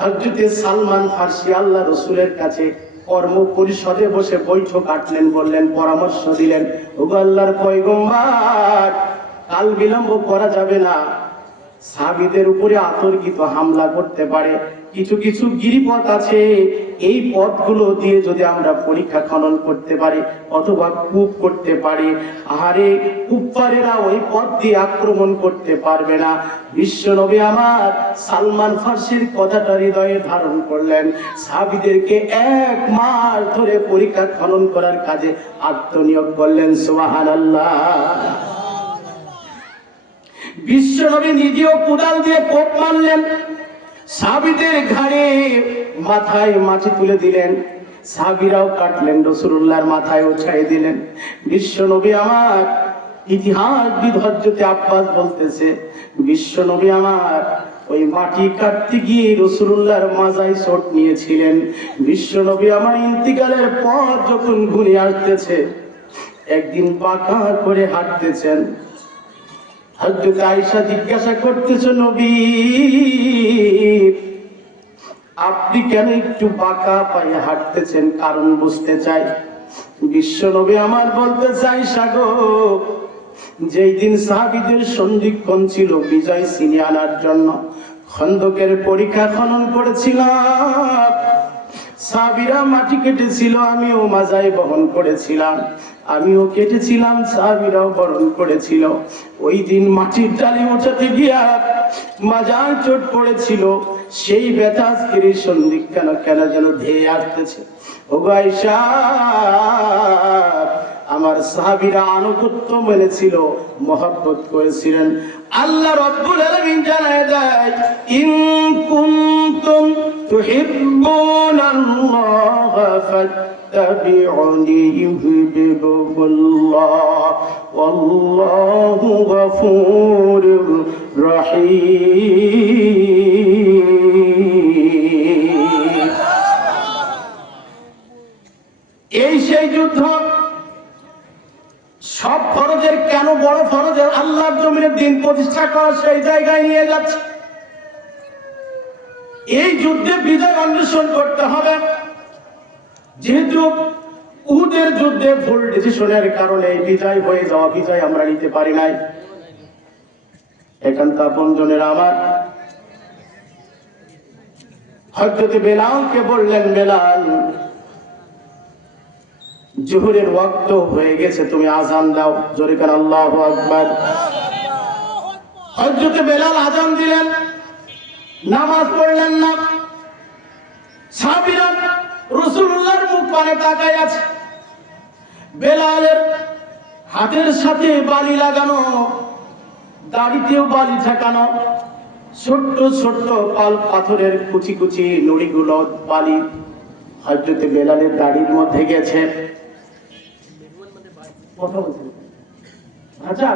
হযরতে সালমান ফার্সি আল্লাহ রাসূলের কাছে কর্ম পরিষদে বসে বৈঠক আটলেন, বললেন, পরামর্শ দিলেন, ওগো আল্লাহর পয়গম্বর, কাল বিলম্ব করা যাবে না। সাহাবীদের উপরে আতর্কিত হামলা করতে পারে, কিছু কিছু গিরিপথ আছে, এই পথগুলো দিয়ে যদি আমরা পরীক্ষা খনন করতে পারি অথবা কূপ করতে পারি, আহারে কুফফারেরা ওই পথ দিয়ে আক্রমণ করতে পারবে না। বিশ্বনবী আমার সালমান ফার্সির কথাটা হৃদয়ে ধারণ করলেন, সাহাবীদেরকে 1 মাস ধরে পরীক্ষা খনন করার কাজে আত্মনিয়োগ করলেন। সুবহানাল্লাহ। বিশ্বনবী নিজেও কোদাল দিয়ে কোপ মারলেন, সাহাবীদের ঘাড়ে মাথায় মাটি তুলে দিলেন, সাহাবীরাও কাটলেন, রাসূলুল্লাহর মাথায় উঠাই দিলেন। বিশ্বনবী আমার ইতিহাসবিদ হযরতে আব্বাস বলতেছে, বিশ্বনবী আমার ওই মাটি কাটতে গিয়ে রাসূলুল্লাহর মাজায় চোট নিয়েছিলেন। বিশ্বনবী আমার ইন্তিকালের পর যখন ঘুরে আসতেছে, একদিন বাঁকা করে হাঁটতেছেন। হযরত আয়েশা জিজ্ঞাসা করতেছে, নবী আপনি কেন একটু বাঁকা পায়ে হাঁটতেছেন, কারণ বুঝতে চাই। বিশ্বনবী আমার বলতে চাই, সাগো যেই দিন সাহাবীদের সন্ধিক্ষণ ছিল বিজয় ছিনিয়ে আনার জন্য, খন্দকের পরীক্ষা খনন করেছিলাম, সাহাবীরা মাটি কেটেছিল, আমিও মাজায় বহন করেছিলাম, আমিও কেটেছিলাম, সাহাবীরাও বরণ করেছিল। ওই দিন মাটির ডালি ওঠাতে গিয়া মাজায় চোট পড়েছিল, সেই ব্যথা আজকের এই সন্ধিক্ষণ কেন যেন ধেয়ে আসতেছে। ওগো আয়েশা, আমার সাহাবীরা আনুগত্য মেনেছিল, মহব্বত করেছিলেন। আল্লাহ রাব্বুল আলামিন জানায় দেয়, ইন কুনতুম তুহিব্বুনাল্লাহ ফাত্তাবিউনি ইউহিব্বুকুমুল্লাহ ওয়াল্লাহু গফুরুর রহিম। এই সেই যুদ্ধ, সব ফরজের কেন বড় ফরজের আল্লাহর জমিনের দিন প্রতিষ্ঠা করা সেই জায়গায় নিয়ে যাচ্ছে। এই যুদ্ধে বিজয় অন্বেষণ করতে হবে। যেহেতু উহুদের যুদ্ধে ভুল ডিসিশনের কারণে বিজয় হয়ে যাওয়া, বিজয় আমরা নিতে পারি নাই। এখানকার আপনজনের আমার হযরত বেলালকে বললেন, বেলাল জোহরের ওয়াক্ত হয়ে গেছে, তুমি আযান দাও। জোরে করে আল্লাহু আকবার। হযরত বেলাল আযান দিলেন, নামাজ পড়লেন না। সাহাবীরা রাসূলুল্লাহর মুখ পানে তাকায় আছে। বেলালের হাতের সাথে বালি লাগানো, দাড়িতেও বালি ঠেকানো, ছোট্ট ছোট্ট পাথরের কুচি কুচি নুড়িগুলো বালি হযরত বেলালের দাড়ির মধ্যে গেছে। আচ্ছা,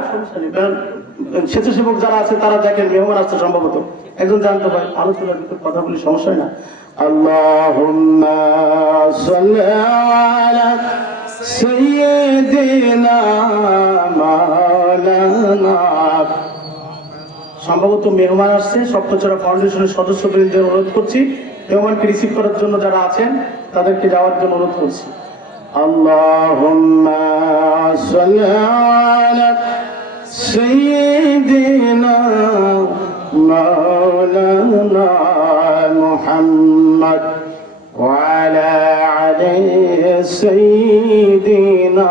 স্বেচ্ছাসেবক যারা আছে তারা দেখেন, মেহমান আসছে সম্ভবত, একজন জানতো ভাই, আলোচনার ভিতর কথা বলি, সমস্যা হয় না। আল্লাহুম্মা সাল্লি আলা সাইয়্যিদিনা মাওলানা। সম্ভবত মেহমান আসছে, সপ্তচরা ফাউন্ডেশনের সদস্যবৃন্দের অনুরোধ করছি, মেহমানকে রিসিভ করার জন্য যারা আছেন তাদেরকে যাওয়ার জন্য অনুরোধ করছি। আল্লাহুম্মা সাল্লি আলা সাইয়্যিদিনা মাওলানা মুহাম্মদ ওয়া আলা আলি সাইয়্যিদিনা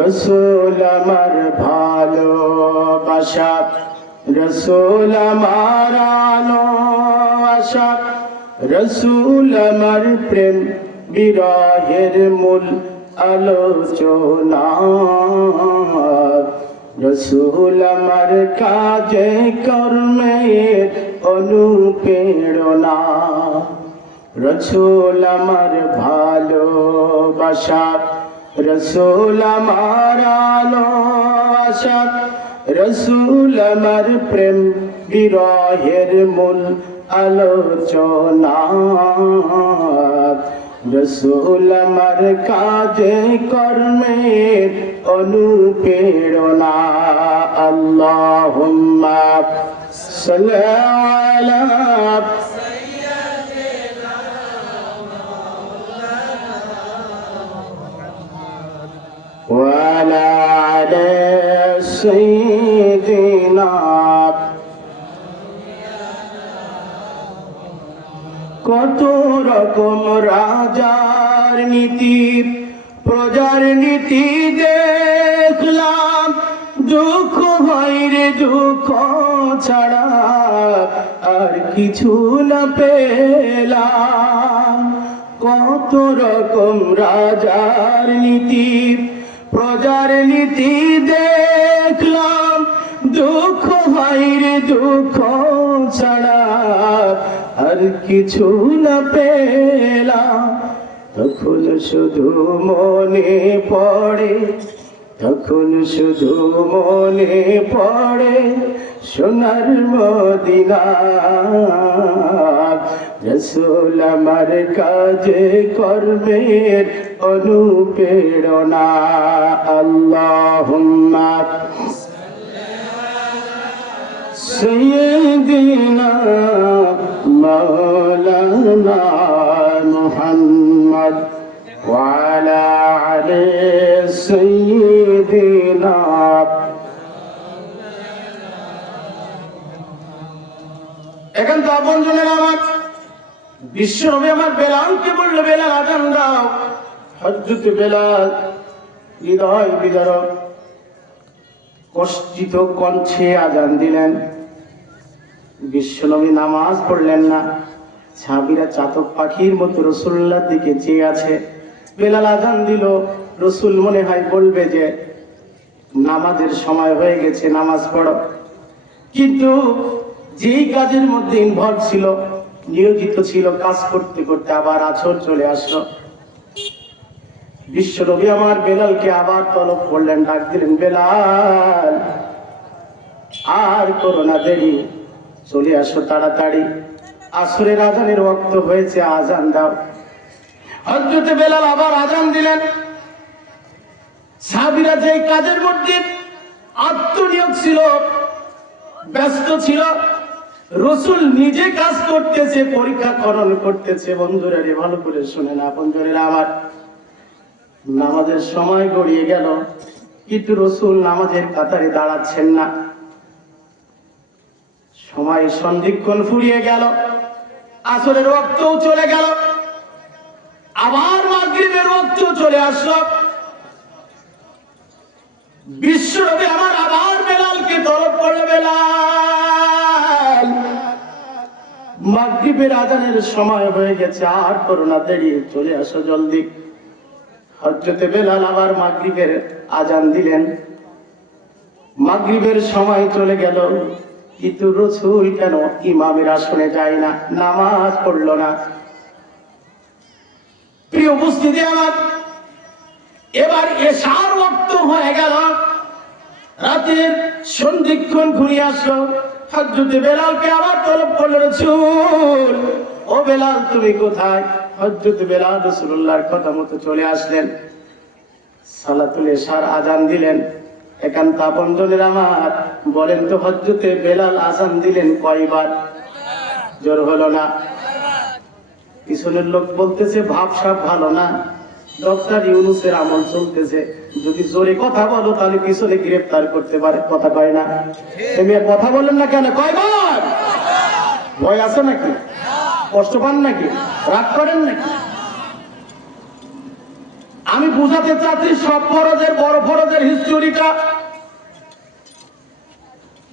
রাসূল আমার ভালোবাসা, রাসূল আমার আলো আশা, রাসূল আমার প্রেম বিরহের মূল আলোচনা, রাসূল আমার কাজে কর্মের অনুপ্রেরণা, রাসূল আমার ভালোবাসা, রাসূল আমার আলো আশা, রাসূল আমার প্রেম বিরহের মূল আলোচনা, রসুল আমার কাজে কর্মের অনুপ্রেরণা আল্লাহুম্মা সাল্লি আলা ওয়া আলা সাইয়্যিদিনা কত রকম রাজার নীতি প্রজার নীতি দেখলাম দুঃখ হয় রে দুঃখ ছাড়া আর কিছু না পেলাম কত রকম রাজার নীতি প্রজার নীতি দেখলাম দুঃখ হয় রে দুঃখ ছাড়া আর কিছু না পেলাম তখন শুধু মনে পড়ে তখন শুধু মনে পড়ে সোনার মদিনা রসুল আমার কাজে কর্মের অনুপ্রেরণা আল্লাহুম্মা সাইয়্যিদিনা মাওলানা মুহাম্মদ ওয়া আলা আলি সাইয়্যিদিনা এখন তো আপনজনের আমার বিশ্বনবী আমার বেলালকে বললো বেলাল আযান দাও হযরত বেলাল হৃদয় বিদারক কষ্টিত কণ্ঠে আযান দিলেন বিশ্বনবী নামাজ পড়লেন না সাহাবীরা চাতক পাখির মতো রাসূলুল্লাহর দিকে চেয়ে আছে বেলাল আযান দিল রাসূল মনে হয় বলবে যে নামাজের সময় হয়ে গেছে নামাজ পড়ো কিন্তু যেই কাজের মধ্যে ইনভলভ ছিল নিয়োজিত ছিল কাজ করতে করতে আবার আছর চলে আসলো বিশ্বনবী আমার বেলালকে আবার তলব করলেন ডাক দিলেন বেলাল আর করো না দেরি চলে আসো তাড়াতাড়ি আসরের আজানের ওয়াক্ত হয়েছে আজান দাও হযরত বেলাল আবার আজান দিলেন সাহাবীরা যে কাজের মধ্যে আত্মনিয়োগ ছিল ব্যস্ত ছিল রাসূল নিজে কাজ করতেছে পরীক্ষা করণ করতেছে বন্ধুরা রে ভালো করে শুনে না বন্ধুরা আমার নামাজের সময় গড়িয়ে গেল কিন্তু রাসূল নামাজের কাতারে দাঁড়াচ্ছেন না সময় সন্ধিক্ষণ ফুরিয়ে গেল আসরের ওয়াক্তও চলে গেল আবার মাগরিবের ওয়াক্তও চলে আসলো বিশ্বনবী আমার আবার বেলালকে তলব করলো বেলাল মাগরিবের আযানের সময় হয়ে গেছে আর করো না দেরি চলে আসো জলদি হযরত বেলাল আবার মাগরিবের আযান দিলেন মাগরিবের সময় চলে গেল কিন্তু রাসূল কেন ইমামের আসনে যায় না নামাজ পড়লো না প্রিয় উপস্থিতি আমার এবার এশার ওয়াক্ত হয়ে গেল রাতের সন্ধিক্ষণ ঘুরিয়ে আসলো হযরত বেলালকে আবার তলব করলো রাসূল ও বেলাল তুমি কোথায় হযরত বেলাল রাসূলুল্লাহর কথা মতো চলে আসলেন সালাতুল এশার আযান দিলেন একান্ত আপনজনের আমার বলেন তো হযরত বেলাল আযান দিলেন কয়বার জোর হলো না পিছনের লোক বলতেছে ভাবসাব ভালো না ডক্টর ইউনূসের আমল চলতেছে যদি জোরে কথা বলো তাহলে পিছনে গ্রেফতার করতে পারে কথা কয় না তুমি কথা বলেন না কেন কয়বার ভয় আছে নাকি কষ্ট পান নাকি রাগ করেন নাকি আমি বুঝাতে চাচ্ছি সব ফরজের বড় ফরজের হিস্টোরিটা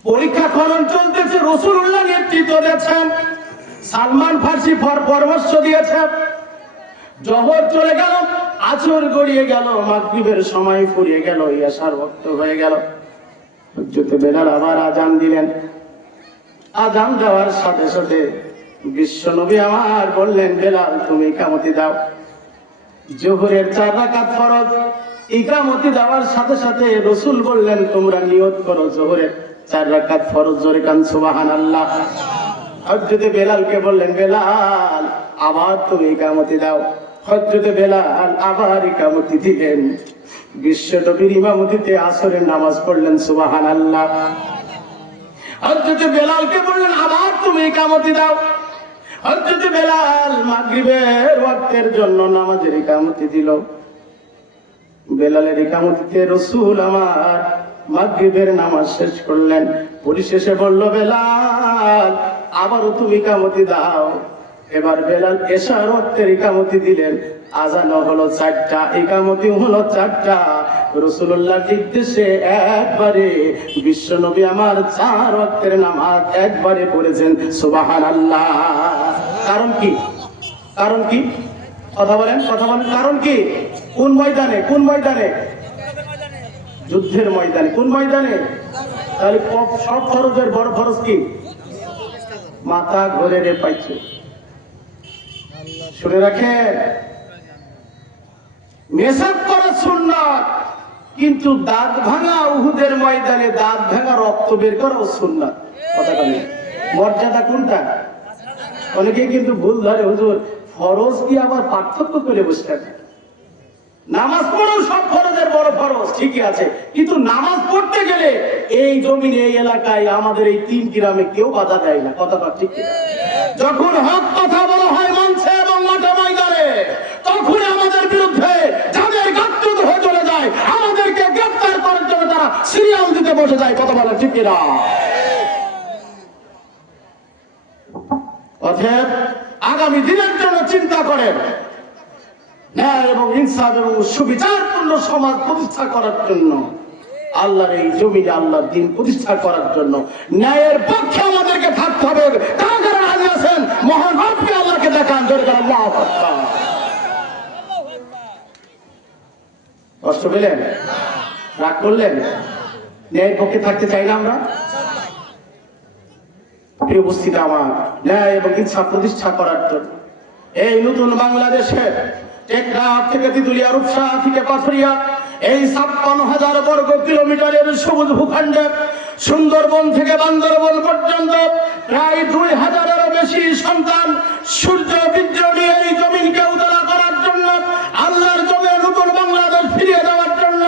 পরীক্ষা খনন চলতেছে রাসূলুল্লাহ নেতৃত্ব দিয়েছেন সালমান ফার্সি পরামর্শ দিয়েছেন জোহর চলে গেল আসর গড়িয়ে গেল মাগরিবের সময় ফুরিয়ে গেল এশার ওয়াক্ত হয়ে গেল হযরত বেলাল আবার আযান দিলেন আযান দেওয়ার সাথে সাথে বিশ্বনবী আমার বললেন বেলাল তুমি ইকামতি দাও জোহরের 4 রাকাত ফরজ ইকামতি দেওয়ার সাথে সাথে রাসূল বললেন তোমরা নিয়ত করো জোহরের 4 রাকাত ফরজ জোরে কান সুবহানাল্লাহ হযরত বেলালকে বললেন বেলাল আবার তুমি ইকামতি দাও হযরতে বেলাল আবার ইকামতি দিলেন। বিশ্বনবীর ইমামতিতে আসরের নামাজ পড়লেন, সুবহানাল্লাহ। হযরতে বেলালকে বললেন আবার তুমি ইকামতি দাও। হযরতে বেলাল মাগরিবের ওয়াক্তের জন্য নামাজের ইকামতি দিল। বেলালের ইকামতিতে রাসূল আমার মাগরিবের নামাজ শেষ করলেন। পরিশেষে বলল, বেলাল আবারও তুমি ইকামতি দাও। এবার বেলাল এশার ওয়াক্তের ইকামতি দিলেন। আজান হলো 4টা, ইকামতি হলো 4টা। রাসূলুল্লাহর নির্দেশে একবারে বিশ্বনবী আমার 4 ওয়াক্তের নামাজ একবারে পড়েছেন, সুবহানাল্লাহ। কারণ কি? কারণ কি? কথা বলেন, কথা বলেন। কারণ কি? কোন ময়দানে? কোন ময়দানে? যুদ্ধের ময়দানে। কোন ময়দানে? তাহলে সব ফরজের বড় ফরজ কি? মাথা ঘুরে রে পাইছো। শুনে রাখেন, মেসাক করা সুন্নাত, কিন্তু দাঁত ভাঙা উহুদের ময়দানে দাঁত ভাঙা রক্ত বের করাও সুন্নাত। কথা বলেন, মর্যাদা কোনটা? অনেকে কিন্তু ভুল ধরে, হুজুর ফরজ কি আবার পার্থক্য করে বসে থাকে। নামাজ পড়াও সব ফরজের বড় ফরজ, ঠিকই আছে, কিন্তু নামাজ পড়তে গেলে এই জমিনে এই এলাকায় আমাদের এই 3 গ্রামে কেউ বাধা দেয় না। কথাটা ঠিক? যখন হক কথা বলা হয় মঞ্চে এবং মাঠে ময়দানে, তখন আমাদের বিরুদ্ধে যাদের গাত্রুদ হয়ে চলে যায়, আমাদেরকে গ্রেফতার করার জন্য তারা সিরিয়াল দিতে বসে যায়। কথা বলা ঠিক না? অতএব আগামী দিনের জন্য চিন্তা করেন, ন্যায় এবং ইনসাফ এবং সুবিচারপূর্ণ সমাজ প্রতিষ্ঠা করার জন্য, আল্লাহর এই জমিনে আল্লাহর দ্বীন প্রতিষ্ঠা করার জন্য ন্যায়ের পক্ষে আমাদেরকে থাকতে হবে। কারা কারা রাজি আছেন মহান রবকে আল্লাহকে দেখান, জোরে করে আল্লাহু আকবার। কষ্ট পেলেন? রাগ করলেন? ন্যায়ের পক্ষে থাকতে চাই না আমরা? প্রিয় উপস্থিতি আমার, ন্যায় এবং ইনসাফ প্রতিষ্ঠা করার জন্য এই নতুন বাংলাদেশে টেকনাফ থেকে তিতুলিয়া, রূপসা থেকে পাথরিয়া, এই 56,000 বর্গ কিলোমিটারের সবুজ ভূখণ্ডে, সুন্দরবন থেকে বান্দরবন পর্যন্ত প্রায় 2,000-এরও বেশি সন্তান সূর্য বীর্য নিয়ে এই জমিনকে উজালা করার জন্য, আল্লাহর জমিনে নতুন বাংলাদেশ ফিরিয়ে দেওয়ার জন্য,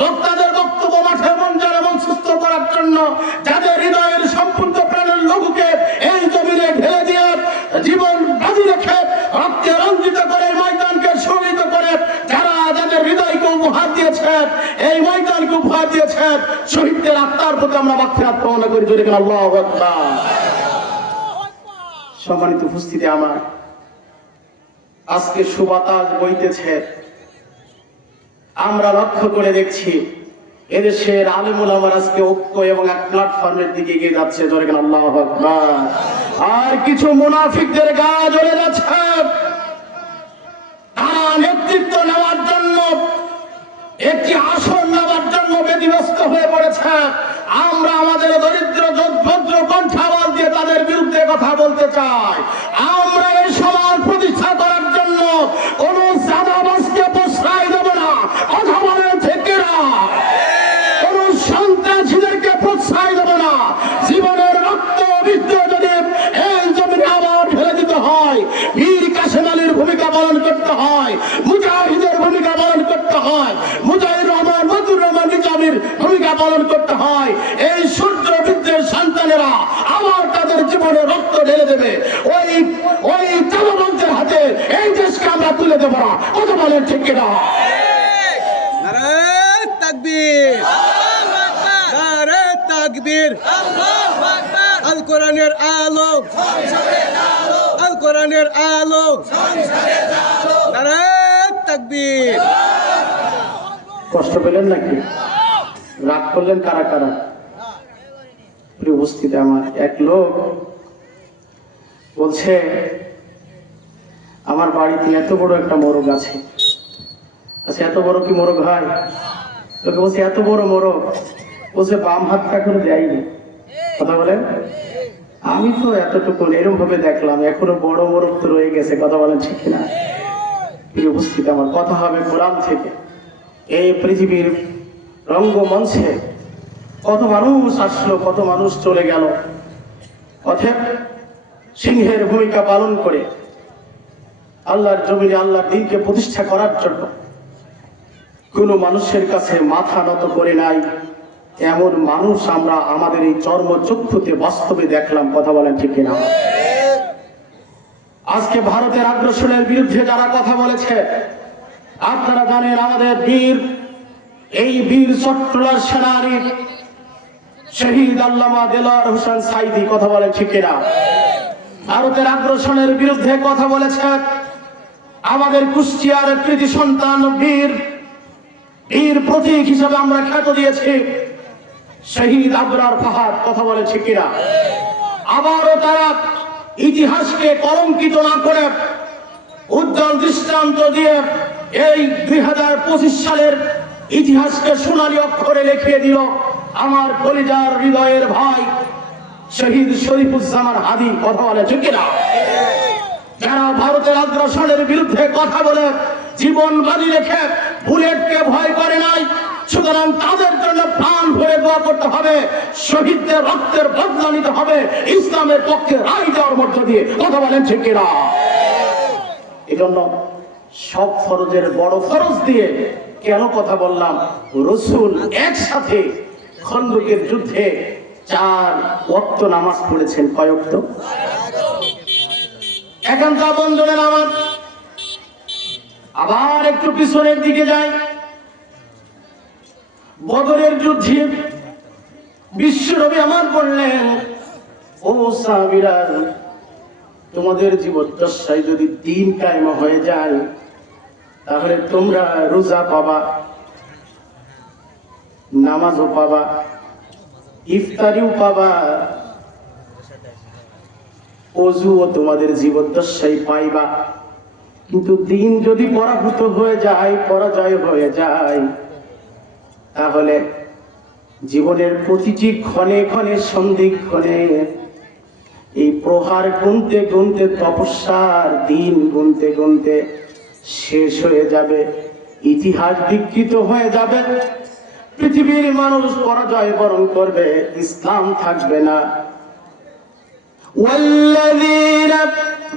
বক্তাদের বক্তব্য মাঠে মঞ্চের এবং সুস্থ করার জন্য, যাদের হৃদয়ের সম্পূর্ণ প্রাণের লঘুকে এই জমিনে ঢেলে দিয়ে জীবন বাজি রেখে রক্তে রঞ্জিত করে ময়দানকে সুরক্ষিত করে যারা যাদের হৃদয়কে উপহার দিয়েছেন, এই ময়দানকে উপহার দিয়েছেন, শহীদদের আত্মার প্রতি আমরা মাগফিরাত কামনা করি। জোরে করে আল্লাহু আকবার। সম্মানিত উপস্থিতি আমার, আজকে সুবাতাস বইতেছে, আমরা লক্ষ্য করে দেখছি এদেশের আলেম ওলামারা আজকে ঐক্য এবং এক প্ল্যাটফর্মের দিকে এগিয়ে যাচ্ছে। জোরে করে আল্লাহু আকবার। আর কিছু মুনাফিকদের গা জ্বলে যাচ্ছে, তারা নেতৃত্ব নেওয়ার জন্য, একটি আসন নেওয়ার জন্য ব্যতিব্যস্ত হয়ে পড়েছে। আমরা আমাদের দরিদ্র ভদ্র কণ্ঠে আওয়াজ দিয়ে তাদের বিরুদ্ধে কথা বলতে চাই। আমরা এই সমাজ প্রতিষ্ঠা করার জন্য কোন চাঁদাবাজকে প্রশ্রয় দেব না। কথা বলেন ঠিক না? কোন সন্ত্রাসীদেরকে প্রশ্রয় দেব না। জীবনের রক্ত বৃদ্ধ যদি এই জমিনে আবার ফেলে দিতে হয়, মীর কাসেম আলীর ভূমিকা পালন করতে হয়, মুজাহিদের ভূমিকা পালন করতে হয়, মুজাহির রহমান, মতুর রহমান নিজামীর ভূমিকা পালন করতে হয়। এই সূর্য বৃদ্ধের সন্তানেরা আবার তাদের জীবনে রক্ত ঢেলে দেবে। ওই চাঁদাবাজদের হাতে এই দেশকে আমরা তুলে দেব না। কথা বলেন ঠিক কিনা? নারে তাকবীর, নারে তাকবীর, আল কোরআনের আলো, আল কোরআনের আলো, নারে তাকবীর। কষ্ট পেলেন নাকি? রাগ করলেন কারা কারা? প্রিয় উপস্থিতি আমার, এক লোক বলছে আমার বাড়িতে এত বড় একটা মোরগ আছে। আচ্ছা, এত বড় কি মোরগ হয়? লোকে বলছে এত বড় মোরগ, বলছে বাম হাতটা করে দেয়নি। কথা বলেন, আমি তো এতটুকু এরকম ভাবে দেখলাম, এখনো বড় মোরগ তো রয়ে গেছে। কথা বলেন ঠিক কিনা? প্রিয় উপস্থিতি আমার, কথা হবে কোরআন থেকে। এই পৃথিবীর রঙ্গমঞ্চে কত মানুষ আসলো, কত মানুষ চলে গেল। অতএব সিংহের ভূমিকা পালন করে আল্লাহর জমিনে আল্লাহর দ্বীনকে প্রতিষ্ঠা করার জন্য কোনো মানুষের কাছে মাথা নত করে নাই, এমন মানুষ আমরা আমাদের এই চর্মচক্ষুতে বাস্তবে দেখলাম। কথা বলেন ঠিক কিনা? আজকে ভারতের আগ্রাসনের বিরুদ্ধে যারা কথা বলেছে, আপনারা জানেন আমাদের বীর, এই বীর চট্টলার সেনানী শহীদ আল্লামা দেলোয়ার হোসেন সাইদি, কথা বলেন ঠিক কিনা, ভারতের আগ্রাসনের বিরুদ্ধে কথা বলেছে। আমাদের কুষ্টিয়ার কৃতি সন্তান বীর প্রতীক হিসাবে আমরা খ্যাত দিয়েছি শহীদ আবরার ফাহাদ, কথা বলে ঠিক কিনা। আবারও তারা ইতিহাসকে কলঙ্কিত না করে উজ্জ্বল দৃষ্টান্ত দিয়ে এই 2025 সালের ইতিহাসকে সোনালী অক্ষরে লিখিয়ে দিল আমার কলিজার হৃদয়ের ভাই শহীদ শরীফুজ্জামান হাদি, কথা বলে ঠিক কিনা। যারা ভারতের আগ্রাসনের বিরুদ্ধে কথা বলে জীবন বাজি রেখে বুলেটকে ভয় করে নাই, সুতরাং তাদের জন্য প্রাণ ভরে দোয়া করতে হবে, শহীদদের রক্তের বদলা নিতে হবে ইসলামের পক্ষে রায় দেওয়ার মধ্য দিয়ে, কথা বলেন ঠিক কিনা। এই জন্য সব ফরজের বড় ফরজ দিয়ে কেন কথা বললাম, রাসূল একসাথে খন্দকের যুদ্ধে 4 ওয়াক্ত নামাজ পড়েছেন। কয় ওয়াক্ত? একান্ত বন্ধুরা নামাজ। আবার একটু পিছনের দিকে যাই, বদরের যুদ্ধে বিশ্বনবী আমার বললেন, ও সাহাবীরা, তোমাদের জীবদ্দশায় যদি দ্বীন কায়েম হয়ে যায় তাহলে তোমরা রোজা পাবা, নামাজও পাবা, ইফতারিও পাবা, ওযুও তোমাদের জীবদ্দশায় পাইবা। কিন্তু দ্বীন যদি পরাভূত হয়ে যায়, পরাজয় হয়ে যায়, তাহলে জীবনের প্রতিটি ক্ষণে ক্ষণে সন্ধিক্ষণে এই প্রহার গুনতে গুনতে, তপস্যার দিন গুনতে গুনতে শেষ হয়ে যাবে, ইতিহাস বিকৃত হয়ে যাবে, পৃথিবীর মানুষ পরাজয় বরণ করবে, ইসলাম থাকবে না। والذين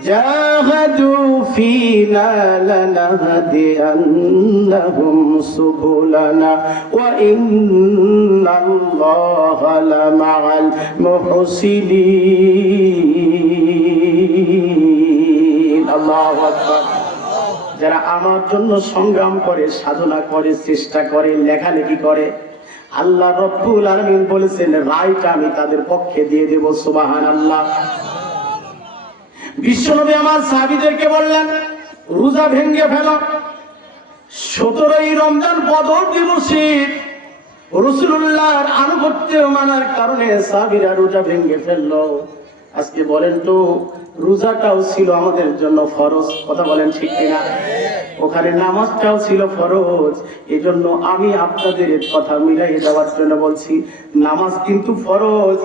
جاهدوا فينا لنهدينهم سبلنا وإن الله لمع المحسنين। আল্লাহু আকবার। যারা আমার জন্য সংগ্রাম করে, সাধনা করে, চেষ্টা করে, লেখালেখি করে, আল্লাহ রব্বুল আলামিন বলেছেন রায়টা আমি তাদের পক্ষে দিয়ে দেব। সুবহানাল্লাহ। বিশ্বনবী আমার সাহাবীদেরকে বললেন, রোজা ভেঙে ফেলো। 17ই রমজান বদর দিবসে রাসূলুল্লাহর আনুগত্য মানার কারণে সাহাবীরা রোজা ভেঙে ফেললো। আজকে বলেন তো, রোজাটাও ছিল আমাদের জন্য ফরজ, কথা বলেন ঠিক কিনা। ওখানে নামাজটাও ছিল ফরজ। এজন্য আমি আপনাদের কথা মিলাই দেওয়ার জন্য বলছি, নামাজ কিন্তু ফরজ,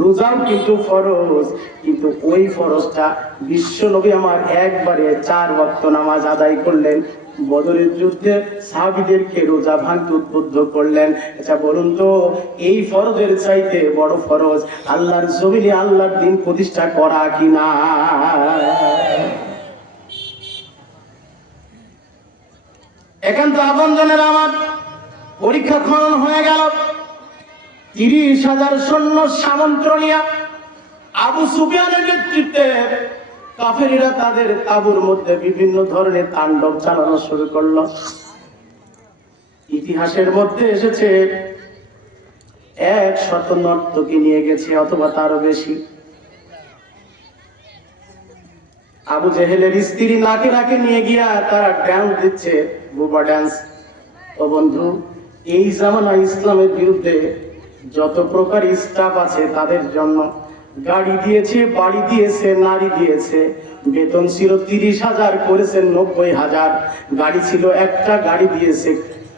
রোজাও কিন্তু ফরজ, কিন্তু ওই ফরজটা বিশ্বনবী আমার একবারে 4 ওয়াক্ত নামাজ আদায় করলেন। বদরের যুদ্ধে সাহাবীদেরকে রোজা ভাঙতে উদ্বুদ্ধ করলেন। আচ্ছা বলুন তো, এই ফরজের চাইতে বড় ফরজ আল্লাহর জমিনে আল্লাহর দ্বীন প্রতিষ্ঠা করা কিনা? একান্ত আপনজনের আমার পরীক্ষা খনন হয়ে গেল। 30,000 সৈন্য সামন্ত নিয়ে আবু সুফিয়ানের নেতৃত্বে কাফেররা তাদের তাঁবুর মধ্যে বিভিন্ন ধরনের তাণ্ডব চালানো শুরু করলো। ইতিহাসের মধ্যে এসেছে 100 নর্তকী নিয়ে গেছে, অথবা তারও বেশি। আবু জেহেলের স্ত্রী নাকে নাকে নিয়ে গিয়া তারা ডান্স দিচ্ছে, বুবা ডান্স। ও বন্ধু, এই জামানা ইসলামের বিরুদ্ধে যত প্রকার স্টাফ আছে তাদের জন্য গাড়ি দিয়েছে, বাড়ি দিয়েছে, নারী দিয়েছে। বেতন ছিল 30,000, করেছেন 90,000। গাড়ি ছিল একটা, গাড়ি দিয়েছে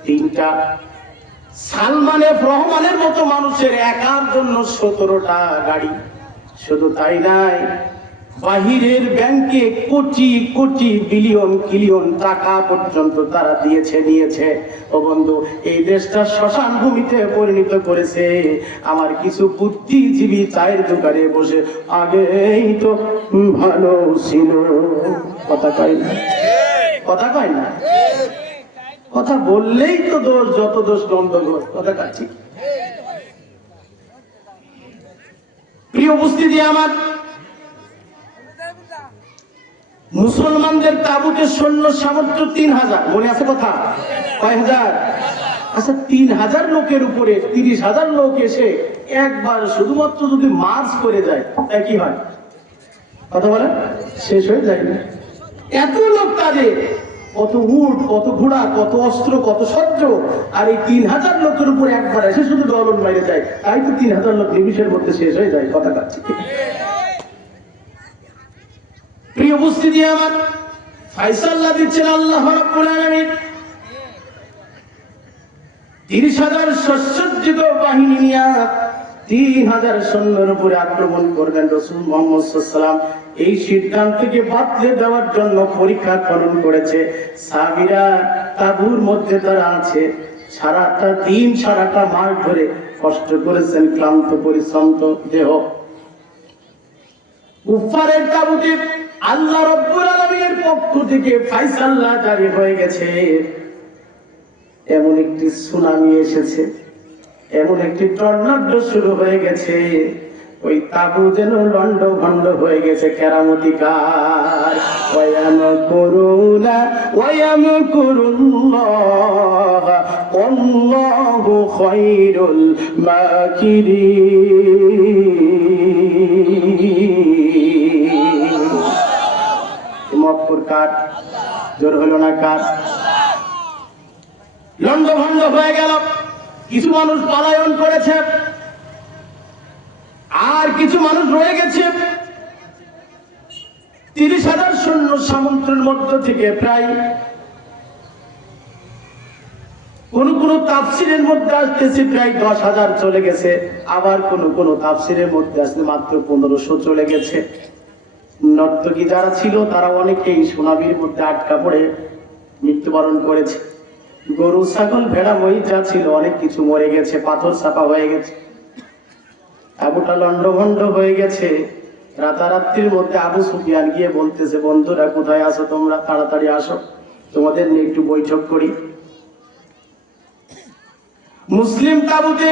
3টা। সালমান এফ রহমানের মতো মানুষের একার জন্য 17টা গাড়ি। শুধু তাই নাই, বাহিরের ব্যাংকে কোটি কোটি বিলিয়ন কিলিয়ন টাকা পর্যন্ত তারা দিয়েছে। ও বন্ধু, এই দেশটা শ্মশান ভূমিতে পরিণত করেছে আমার কিছু বুদ্ধিজীবী চায়ের দোকানে বসে আগেই তো ভালো ছিল। কথা কয় না, কথা কয় না, কথা বললেই তো দোষ, যত দোষ গন্ডগোল। কথা কাছি। প্রিয় উপস্থিতি আমার, মুসলমানদের তাবুতের সৈন্য সামর্থ্য 3000। মনে আছে কথা? কয় হাজার? আচ্ছা, 3000 লোকের উপরে 30,000 লোক এসে একবার শুধুমাত্র যদি মার্চ করে যায়, তাই কি হয়? কথা বলেন, শেষ হয়ে যায় না? এত লোক কাজে, কত উট, কত ঘোড়া, কত অস্ত্র, কত সহ্য, আর এই 3000 লোকের উপরে একবার এসে শুধু দলন বাইরে যায়, তাই তো 3000 লোক নিমিষের মধ্যে শেষ হয়ে যায়। কথা কাছে। প্রিয় উপস্থিতি আমার, ফায়সাল্লাহ দিচ্ছেন আল্লাহ রাব্বুল আলামিন। 30,000 সশস্ত্র বাহিনী নিয়ে 3000 সৈন্যের উপরে আক্রমণ করবেন রাসূল মুহাম্মদ সাল্লাল্লাহু আলাইহি ওয়াসাল্লাম। এই সিদ্ধান্তকে বাতলে দেওয়ার জন্য পরীক্ষা খনন করেছে। সাহাবীরা তাঁবুর মধ্যে তারা আছে, সারাটা দিন সারাটা মাস ধরে কষ্ট করেছেন, ক্লান্ত পরিশ্রান্ত দেহ। কুফারের তাঁবুতে আল্লাহ রাব্বুল আলামিনের পক্ষ থেকে ফয়সালা জারি হয়ে গেছে। এমন একটি সুনামি এসেছে, এমন একটি টর্নাডো শুরু হয়ে গেছে, ওই তাবু যেন লন্ড ভন্ড হয়ে গেছে। কেরামতি কার ওয়ায়ামকুরুল্লাহ আল্লাহু খায়রুল মাকিরিন। মক্কুর কার? জোর হলো না কার? লন্ড ভন্ড হয়ে গেল। কিছু মানুষ পলায়ন করেছে, আর কিছু মানুষ রয়ে গেছে। 30,000 সৈন্য সামন্তের মধ্য থেকে প্রায় কোন তাফসিরের মধ্যে আসতেছে প্রায় 10,000 চলে গেছে, আবার কোন তাফসিরের মধ্যে আসতে মাত্র 1500 চলে গেছে। নর্তকী যারা ছিল তারা অনেকেই সুনামির মধ্যে আটকা পড়ে মৃত্যুবরণ করেছে। গরু, ছাগল, ভেড়া, মহিষ যা ছিল অনেক কিছু মরে গেছে, পাথর চাপা হয়ে গেছে, তাবুটা লন্ডভন্ড হয়ে গেছে। রাতারাত্রির মধ্যে আবু সুফিয়ান গিয়ে বলতেছে, বন্ধুরা কোথায় আছো তোমরা, তাড়াতাড়ি আসো, তোমাদের নিয়ে একটু বৈঠক করি। মুসলিম তাবুতে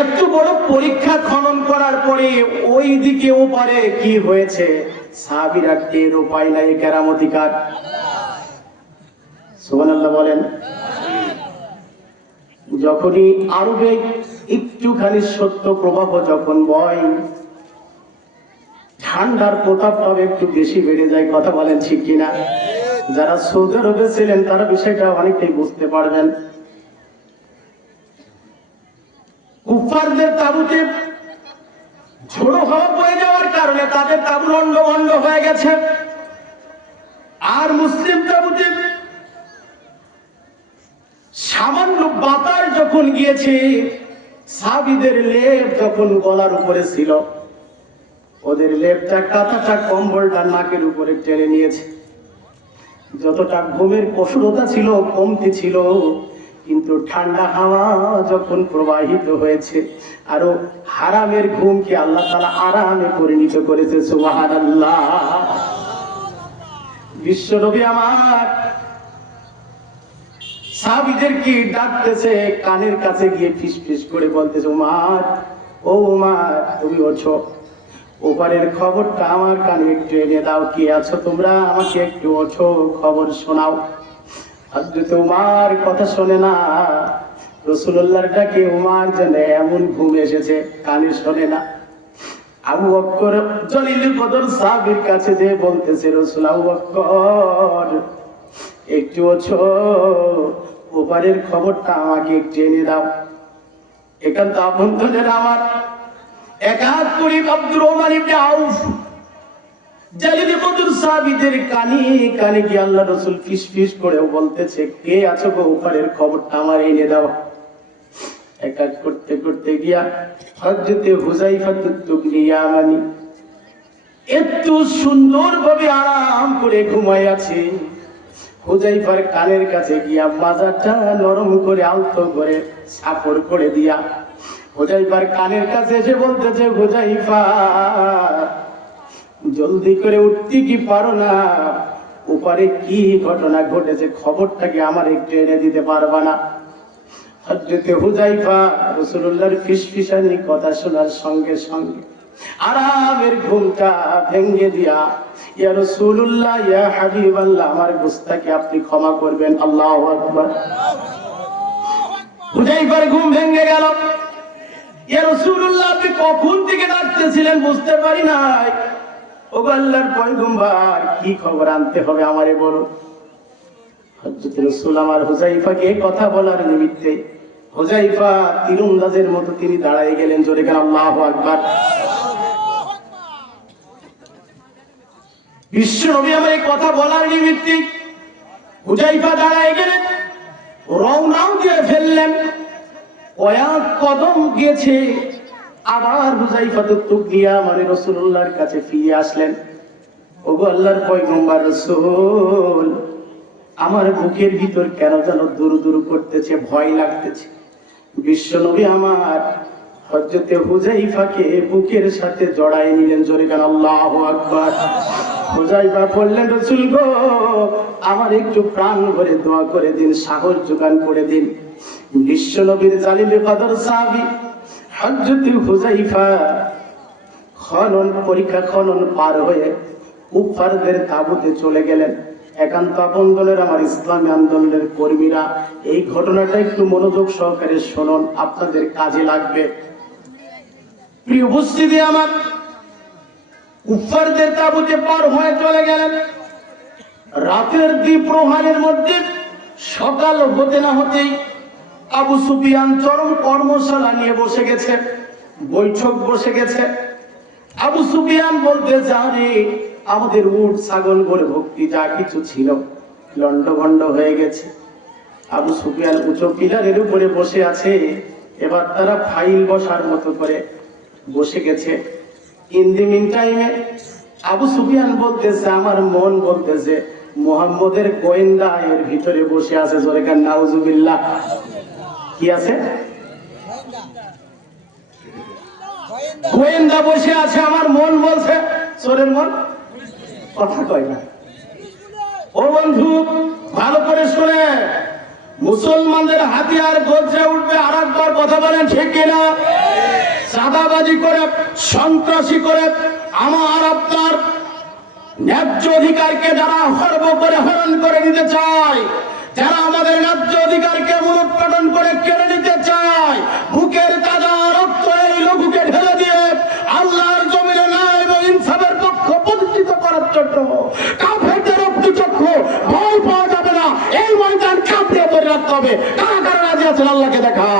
এত বড় পরীক্ষা খনন করার পরে ওই দিকে ওপারে কি হয়েছে সাহাবীরা টের উপায় নাই। কেরামতি কার? সুবহানাল্লাহ বলেন। যখনই আরবে একটুখানি সত্য প্রভাব যখন বয়, ঠান্ডার প্রতাপটাও একটু বেশি বেড়ে যায়। কথা বলেন ঠিক কিনা? যারা সৌদি আরবে ছিলেন তারা বিষয়টা অনেকটাই বুঝতে পারবেন। কুফারদের তাবুতে ঝোড়ো হাওয়া বয়ে যাওয়ার কারণে তাদের তাবু লন্ডভন্ড হয়ে গেছে। আর মুসলিম তাবুতে সামান্য বাতাস যখন গিয়েছে, সাহাবীদের লেপ যখন গলার উপরে ছিল, ওদের লেপটা, কাঁথাটা, কম্বলটা নাকের উপরে টেনে নিয়েছে। যতটা ঘুমের কঠোরতা ছিল, কমতি ছিল, কিন্তু ঠান্ডা হাওয়া যখন প্রবাহিত হয়েছে, আরো হারামের ঘুমকে আল্লাহ তাআলা আরামে পরিণত করেছে। সুবহানাল্লাহ। বিশ্বনবী আমার সাহাবীদেরকে ডাকতেছে, কানের কাছে গিয়ে ফিসফিস করে বলতেছে, উমার, ও উমার, তুমি ওঠো, ওপারের খবরটা আমার কানে একটু এনে দাও। কি আছো তোমরা? আমাকে একটু ওঠো, খবর শোনাও। হযরত উমার কথা শোনে না। রাসূলুল্লাহর ডাকে উমার যেন এমন ঘুম এসেছে, কানে শোনে না। আবু বকর জলিলুল কদর সাহাবীর কাছে যে বলতেছে, রাসূল, আবু বকর একটু ওঠো, ওপারের খবরটা আমাকে একটু এনে দাও। একান্ত আপনজনের আমার এক হাত করে আব্দুর রহমান ইবনে আউফ জলিলুল কদর সাহাবীদের কানে কানে কি আল্লাহ রাসূল ফিসফিস করে বলতেছে, কে আছো গো, ওপারের খবরটা আমার এনে দাও। এক এক করতে করতে গিয়া হযরতে হুযায়ফা তুবনি ইয়ামানি এত সুন্দরভাবে আরাম করে ঘুমায় আছে। হুযায়ফার কানের কাছে গিয়া মাজাটা নরম করে আলতো করে সাপড় করে দিয়া হুযায়ফার কানের কাছে এসে বলতেছে, হুযায়ফা জলদি করে উঠতে কি পারো না? উপরে কি ঘটনা ঘটেছে খবরটা কি আমার একটু এনে দিতে পারবা না? হযরতে হুযায়ফা রাসূলুল্লাহর ফিসফিসানি কথা শোনার সঙ্গে সঙ্গে আরামের ঘুমটা ভেঙে দিয়া, ইয়া রাসূলুল্লাহ ইয়া হাবিবাল্লাহ, আমার গুস্তাকে আপনি ক্ষমা করবেন। আল্লাহু আকবার। হুযায়ফার ঘুম ভেঙে গেল। ইয়া রাসূলুল্লাহ, আপনি কখন থেকে ডাকতেছিলেন বুঝতে পারি নাই। ও আল্লাহর পয়গম্বর, কি খবর আনতে হবে আমারে বলুন। হযরত রাসূল আমার হুযায়ফাকে কথা বলার নিমিত্তে হুযায়ফা তীরন্দাজের মতো তিনি দাঁড়ায় গেলেন। জোরে গান আল্লাহু আকবার। বিশ্বনবী আমার এই কথা বলার নিমিত্তে হুযায়ফা দাঁড়ায় গেলেন, রওনা দিয়ে ফেললেন। কয়েক কদম গিয়েছে, আবার হুযায়ফা তুবনি ইয়ামানি রাসূলুল্লাহর কাছে ফিরে আসলেন। ওগো আল্লাহর পয়গম্বর রাসূল, আমার বুকের ভিতর কেন যেন দুরু দুরু করতেছে, ভয় লাগতেছে। বিশ্বনবী আমার হযরতে হুযায়ফাকে বুকের সাথে জড়ায় নিলেন। জোরে গান আল্লাহু আকবার। হুযায়ফা বললেন, রাসূল গো, আমার একটু প্রাণ ভরে দোয়া করে দিন, সাহস যোগান করে দিন। বিশ্বনবীর জালিলে কদর সাহাবী হযরতে হুযায়ফা খনন পার হয়ে কুফারদের তাঁবুতে চলে গেলেন। একান্ত আপনজনের আমার ইসলামী আন্দোলনের কর্মীরা, এই ঘটনাটা একটু মনোযোগ সহকারে শুনুন, আপনাদের কাজে লাগবে। প্রিয় উপস্থিতি আমার, কুফারদের তাঁবুতে পার হয়ে চলে গেলেন। রাতের দ্বিপ্রহরের মধ্যে সকাল হতে না হতেই আবু সুফিয়ান চরম কর্মশালা নিয়ে বসে গেছে, বৈঠক বসে গেছে। আবু সুফিয়ান বলতে, জানি আমাদের উট ছাগল বলে ভক্তি যা কিছু ছিল লন্ডভন্ড হয়ে গেছে। আবু সুফিয়ান উঁচু পিলারের উপরে বসে আছে, এবার তারা ফাইল বসার মতো করে বসে গেছে। ইন দি মিন টাইমে আবু সুফিয়ান বলতেছে, আমার মন বলতেছে মুহাম্মদের গোয়েন্দা এর ভিতরে বসে আছে। জোরে কান নাউজুবিল্লাহ। কি আছে? গোয়েন্দা বসে আছে। আমার মন বলছে, চোরের মন কথা কয় না। ও বন্ধু, ভালো করে শুনে, মুসলমানদের হাতিয়ার গর্জে উঠবে। আর একবার কথা বলেন, ঠিক কিনা? চাঁদাবাজি করে, সন্ত্রাসী করে আমার আপনার ন্যায্য অধিকারকে যারা হরব করে হরণ করে নিতে চায়, যারা আমাদের ন্যায্য অধিকারকে মূলোৎপাটন করে কেড়ে নিতে চায়, বুকের তাজা রক্ত এই লঘুকে ঢেলে দিয়ে আল্লাহর জমিনে ন্যায় এবং ইনসাফের পক্ষ প্রতিষ্ঠিত করার জন্য কাফেরদের রক্ত চক্ষু ভয় পাওয়া যাবে না। এই ময়দান কাঁপিয়ে ধরে রাখতে হবে। কারা কারা রাজি আছেন আল্লাহকে দেখা?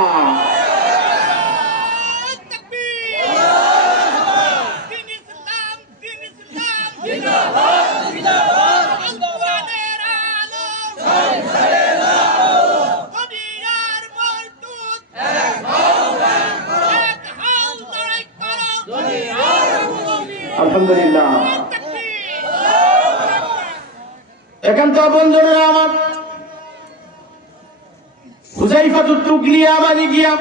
আলহামদুলিল্লাহ। একান্ত আপনজনেরা আমার, হুযায়ফা তুবনি ইয়ামানি গিয়া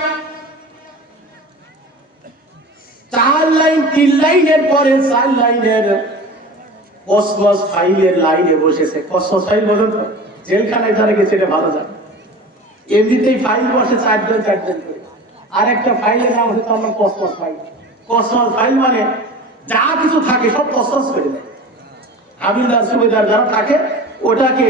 4 লাইন 3 লাইনের পরে 4 লাইনের কসমস ফাইলের লাইনে বসেছে। কসমস ফাইল বলেন তো, জেলখানায় যারা গেছে এটা ভালো জানে। এমনিতেই ফাইল বসে 4 জন করে, আর একটা ফাইলের নাম হচ্ছে আমার কসমস ফাইল। কসমস ফাইল মানে যা কিছু থাকে সব তছনছ করে দেয়। হাবিলদার সুবেদার যারা থাকে ওটাকে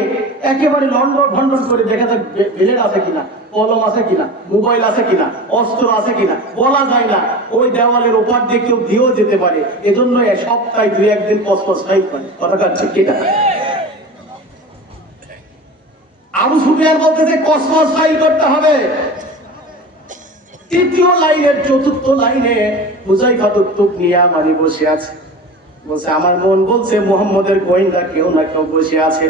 একেবারে লন্ডন ভন্ডন করে দেখা যায় ব্লেড আছে কিনা, কলম আছে কিনা, মোবাইল আছে কিনা, অস্ত্র আছে কিনা বলা যায় না। ওই দেওয়ালের ওপার দিয়ে কেউ দিয়েও যেতে পারে। এজন্য সপ্তাহে 2-1 দিন কসমস ফাইল করে। কথাটা ঠিক কিনা? আবু সুফিয়ান বলতেছে কসমস ফাইল করতে হবে। তৃতীয় লাইনের 4র্থ লাইনে হুযায়ফা তুবনি ইয়ামানি বসে আছে। বলছে, আমার মন বলছে মুহাম্মদের গোয়েন্দা কেউ না কেউ বসে আছে।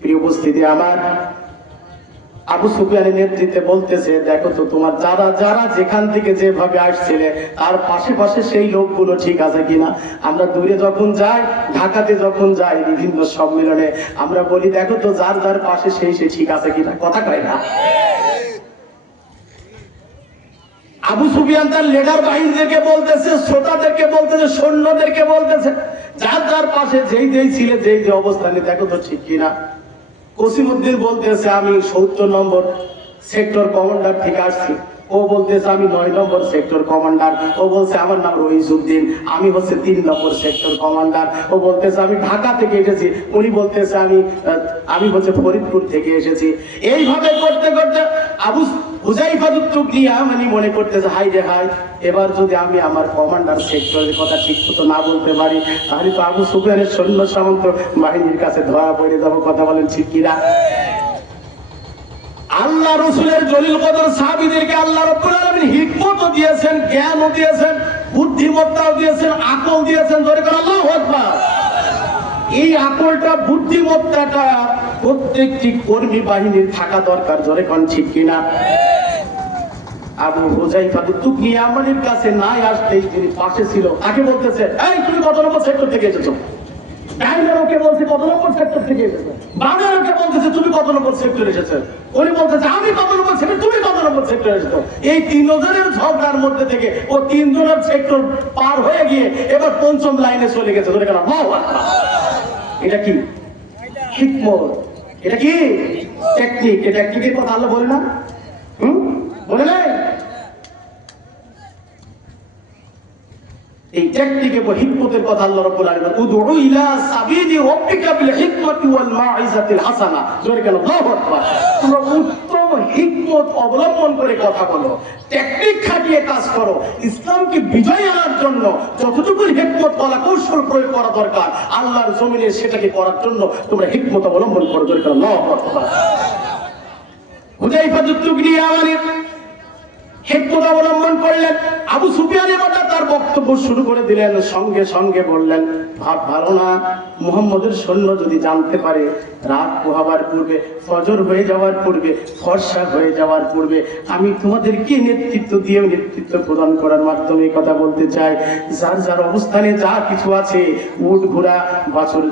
প্রিয় উপস্থিতি আমার, আবু সুফিয়ানের নেতৃত্বে বলতেছে, দেখো তো তোমার যারা যারা যেখান থেকে যেভাবে আসছিলে তার পাশে পাশে সেই লোকগুলো ঠিক আছে কিনা। আমরা দূরে যখন যাই, ঢাকাতে যখন যাই বিভিন্ন সম্মেলনে, আমরা বলি দেখো তো যার যার পাশে সেই সে ঠিক আছে কিনা, কথা কয় না। আবু সুফিয়ান তার লিডার বাহিনীদেরকে বলতেছে, শ্রোতাদেরকে বলতেছে, সৈন্যদেরকে বলতেছে, যার যার পাশে যেই যেই ছিল, যেই যে অবস্থানে দেখো তো ঠিক কিনা। কসিমউদ্দিন বলতেছে আমি 70 নম্বর সেক্টর কমান্ডার থেকে আসছি। ও বলতেছে আমি 9 নম্বর সেক্টর কমান্ডার। ও বলছে আমার নাম রইজউদ্দিন, আমি হচ্ছে 3 নম্বর সেক্টর কমান্ডার। ও বলতেছে আমি ঢাকা থেকে এসেছি, উনি বলতেছে আমি হচ্ছে ফরিদপুর থেকে এসেছি। এইভাবে করতে করতে আবু হুযায়ফা মানে মনে করতেছে হাই রে হাই, এবার যদি আমি আমার কমান্ডার সেক্টরের কথা ঠিক মতো না বলতে পারি, তাহলে তো আবু সুফিয়ানের সৈন্য সামন্ত বাহিনীর কাছে ধরা পড়ে যাবো। কথা বলেন ঠিক কিনা। আল্লাহ রাসূলের জলিল কদর সাহাবীদেরকে আল্লাহ রাব্বুল আলামিন হিকমতও দিয়েছেন, জ্ঞানও দিয়েছেন, বুদ্ধিমত্তাও দিয়েছেন, আকল দিয়েছেন। জোরে করে আল্লাহু আকবার। এই আকলটা, বুদ্ধিমত্তাটা প্রত্যেকটি কর্মী বাহিনীর থাকা দরকার। জোরে কোন ঠিক কিনা। আবু হুযায়ফা ইয়ামানির কাছে নাই আসতেই তিনি পাশে ছিল, তাকে বলতেছে এই তুমি কত নম্বর সেক্টর থেকে এসেছো। ডাইনার ওকে বলছে কত নম্বর সেক্টর থেকে এসেছো। বামের ওকে বলতেছে তুমি কত নম্বর সেক্টর এসেছো। উনি বলতেছে আমি কত নম্বর সেক্টর, তুমি কত নম্বর সেক্টর এসেছো। এই তিনজনের ঝগড়ার মধ্যে থেকে ও তিনজনের সেক্টর পার হয়ে গিয়ে এবার পঞ্চম লাইনে চলে গেছে। ধরে গেলাম এটা কি হিকমত, এটা কি টেকনিক। এই টেকনিকের কথা আল্লাহ বলে না, বলে নাই। এই টেকনিকে হিকমতের কথা আল্লাহ রাব্বুল আলামিন উদউ ইলা সাবিলি রাব্বিকা বিল হিকমাতি ওয়াল মাউইজাতিল হাসানা। জোরে কেন আল্লাহু আকবার। তোমরা উত্তম হিকমত অবলম্বন করে কথা বলো, টেকনিক খাটিয়ে কাজ করো। ইসলামকে বিজয় আনার জন্য যতটুকু হিকমত কলা কৌশল প্রয়োগ করা দরকার আল্লাহর জমিনে সেটাকে করার জন্য তোমরা হিকমত অবলম্বন করো। জোরে কেন আল্লাহু আকবার। হুযায়ফা ইয়ামানি হিকমত অবলম্বন করলেন। আবু সুফিয়ান এবার তার বক্তব্য শুরু করে দিলেন, সঙ্গে সঙ্গে বললেন ভাব ভালো না, মুহাম্মদের সৈন্য যদি জানতে পারে রাত পোহাবার পূর্বে, ফজর হয়ে যাওয়ার পূর্বে, ফর্সা হয়ে যাওয়ার পূর্বে আমি তোমাদেরকে নেতৃত্ব দিয়ে নেতৃত্ব প্রদান করার মাধ্যমে কথা বলতে চাই। যার যার অবস্থানে যা কিছু আছে, উট ঘোড়া বাছুর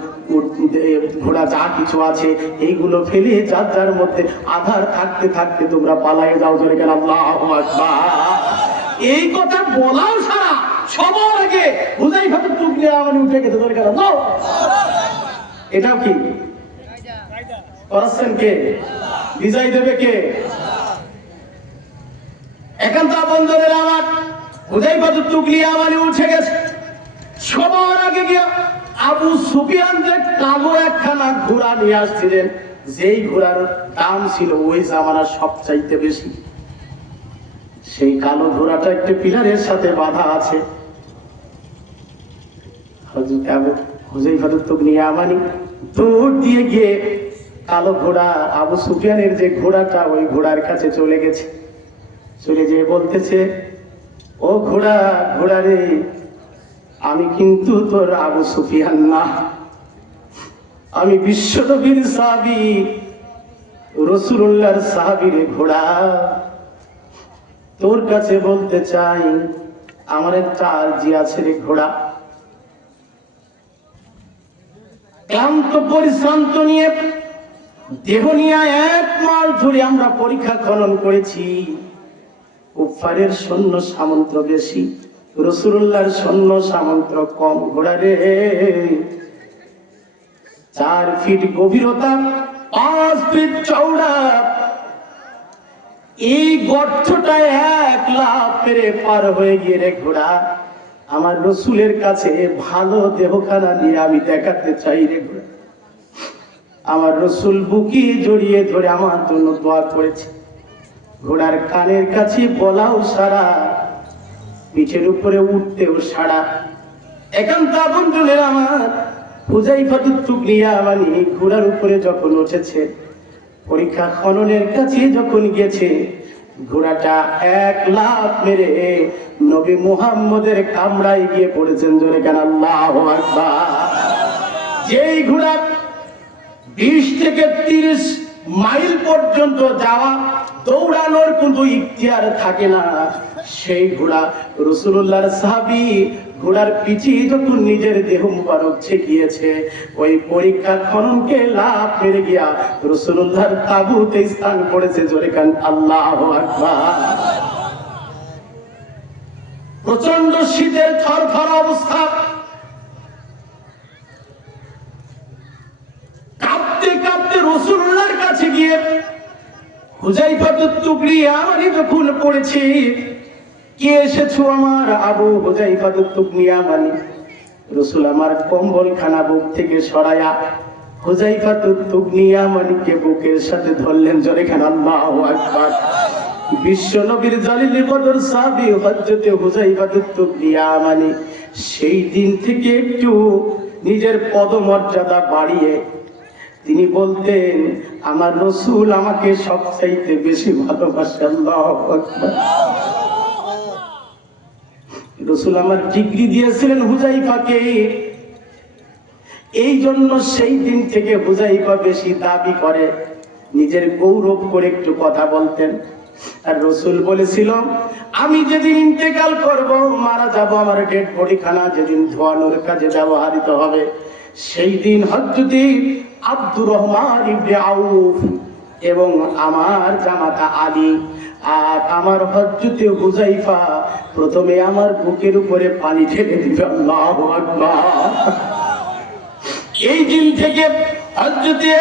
ঘোড়া যা কিছু আছে এইগুলো ফেলে যার যার মধ্যে আধার থাকতে থাকতে তোমরা পালায়ে যাও। জোরে কেন আল্লাহু আকবার। এই কথা বলাও সারা সবার আগে হুযায়ফা ইয়ামানি উঠে গেছে। জোরে কেন আল্লাহু আকবার। এটাও কি করাচ্ছেন কে? বিজয় দেবে কে? একান্ত বন্ধুদের আমার হুযায়ফা ইয়ামানি উঠে গেছে। সবার আগে গিয়া আবু সুফিয়ান যে কালো একখানা ঘোড়া নিয়ে আসছিলেন, যেই ঘোড়ার দাম ছিল ওই জামানার সবচাইতে বেশি, সেই কালো ঘোড়াটা একটা পিলারের সাথে বাঁধা আছে। হুযায়ফা ইয়ামানি দৌড় দিয়ে গিয়ে কালো ঘোড়া আবু সুফিয়ানের যে ঘোড়াটা ওই ঘোড়ার কাছে চলে গেছে। চলে যেয়ে বলতেছে ও ঘোড়া, ঘোড়া রে, আমি কিন্তু তোর আবু সুফিয়ান না, আমি বিশ্বনবীর সাহাবী রাসূলুল্লাহর সাহাবী রে ঘোড়া। তোর কাছে বলতে চাই আমার একটা আরজি আছে রে ঘোড়া। ক্লান্ত পরিশ্রান্ত নিয়ে দেহ নিয়ে 1 মাস ধরে আমরা পরীক্ষা খনন করেছি। কুফারের সৈন্য সামন্ত বেশি, রাসূলুল্লাহর সৈন্য সামন্ত কম। ঘোড়া রে, 4 ফিট গভীরতা, 5 ফিট চওড়া, এই গর্তটা 1 লাফ পেরে পার হয়ে গিয়ে রে ঘোড়া আমার রাসূলের কাছে ভালো দেহখানা নিয়ে আমি দেখাতে চাই রে ঘোড়া। আমার রাসূল বুকে জড়িয়ে ধরে আমার জন্য দোয়া করেছে। ঘোড়ার কানের কাছে বলাও সারা, পিঠের উপরে উঠতেও সারা। একান্ত বন্ধুদের আমার হুযায়ফা ইয়ামানি ঘোড়ার উপরে যখন উঠেছে, পরীক্ষা খননের কাছে যখন গেছে, ঘোড়াটা 1 লাফ মেরে নবী মুহাম্মদের কামরায় গিয়ে পড়েছেন। জোরে কেন আল্লাহু আকবার। যেই ঘোড়া 20 থেকে 30 মাইল পর্যন্ত যাওয়া, দৌড়ানোর কোনো ইখতিয়ার থাকে না। সেই ঘোড়া রাসূলুল্লাহর সাহাবী ঘোড়ার পিঠে যখন নিজের দেহ মুবারক ছেকিয়েছে, ওই পরীক্ষা খননকে লাভ মেরে গিয়া রাসূলুল্লাহর তাবুতে স্থান করেছে। জোরে কান আল্লাহু আকবার। প্রচন্ড শীতের থরথর অবস্থা, কাঁপতে কাঁপতে রাসূলুল্লাহর কাছে গিয়ে হুযায়ফা তুবলি আমারই যখন পড়েছি, কে এসেছো আমার আবু হুযায়ফা তুবলি আমানি। রাসূল আমার কম্বলখানা বুক থেকে সরায়া হুযায়ফা তুবলি আমানিকে বুকের সাথে ধরলেন। জোরে খান আল্লাহু আকবার। বিশ্ব নবীর জালিল বদর সাহাবী হযরতে হুযায়ফা তুবলি আমানি সেই দিন থেকে একটু নিজের পদমর্যাদা বাড়িয়ে তিনি বলতেন, আমার রাসূল আমাকে সবচাইতে বেশি ভালোবাসে। আল্লাহু আকবার। রাসূল আমার ডিগ্রি দিয়েছিলেন হুযায়ফাকে, এই জন্য সেই দিন থেকে হুযায়ফা বেশি দাবি করে, নিজের গৌরব করে একটু কথা বলতেন। আর রাসূল বলেছিল, আমি যেদিন ইন্তেকাল করব, মারা যাব, আমার ডেড বডি খানা যেদিন ধোয়ানোর কাজে ব্যবহৃত হবে, সেই দিন হযরতে আব্দুর রহমান ইবনে আউফ এবং আমার জামাতা আলী আর আমার হযরতে হুযায়ফা প্রথমে আমার বুকের উপরে পানি ঢেলে দিবে। আল্লাহু আকবার। এই দিন থেকে হযরতে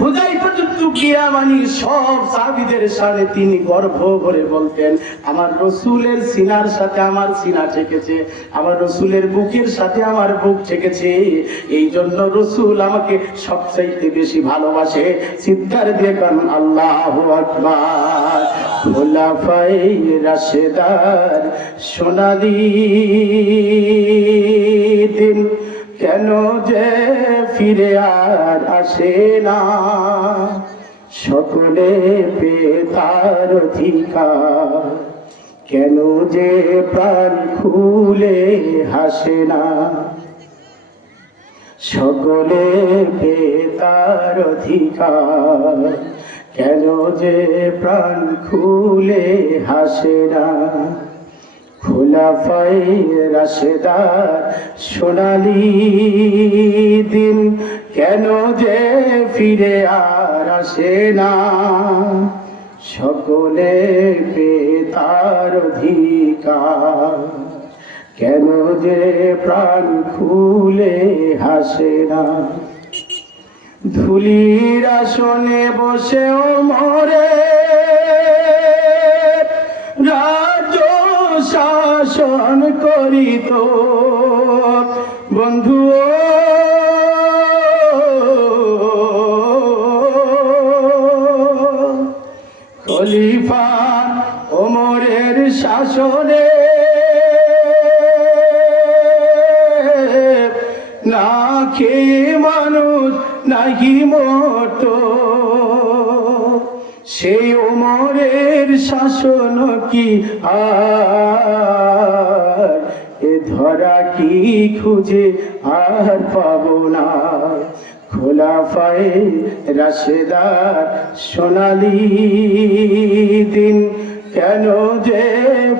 হুযায়ফা তুবলি আমানি সব সাহাবীদের সামনে তিনি গর্ব করে বলতেন, আমার রাসূলের সিনার সাথে আমার সিনা ঠেকেছে, আমার রাসূলের বুকের সাথে আমার বুক ঠেকেছে, এই জন্য রাসূল আমাকে সবচাইতে বেশি ভালোবাসে। চিৎকার দিয়ে কান আল্লাহু আকবার। খোলাফায়ে রাশেদার সোনালী দিন কেন যে ফিরে আর আসে না, সকলে পেয়ে তার অধিকার, কেন যে প্রাণ খুলে হাসে না, সকলে পেয়ে তার অধিকার, কেন যে প্রাণ খুলে হাসে না। খোলাফায়ে রাশেদার সোনালী দিন কেন যে ফিরে আর আসে না, সকলে পেয়ে তার অধিকার, কেন যে প্রাণ খুলে হাসে না। ধুলির আসনে বসেও মরে রাজ্য শাসন করিত বন্ধু, খলিফা ওমরের শাসনে না খেয়ে মানুষ নাহি মরত, সেই ওমরের শাসন কি আর এ ধরা কি খুঁজে আর পাবো না। খোলাফায়ে রাশেদার সোনালী দিন কেন যে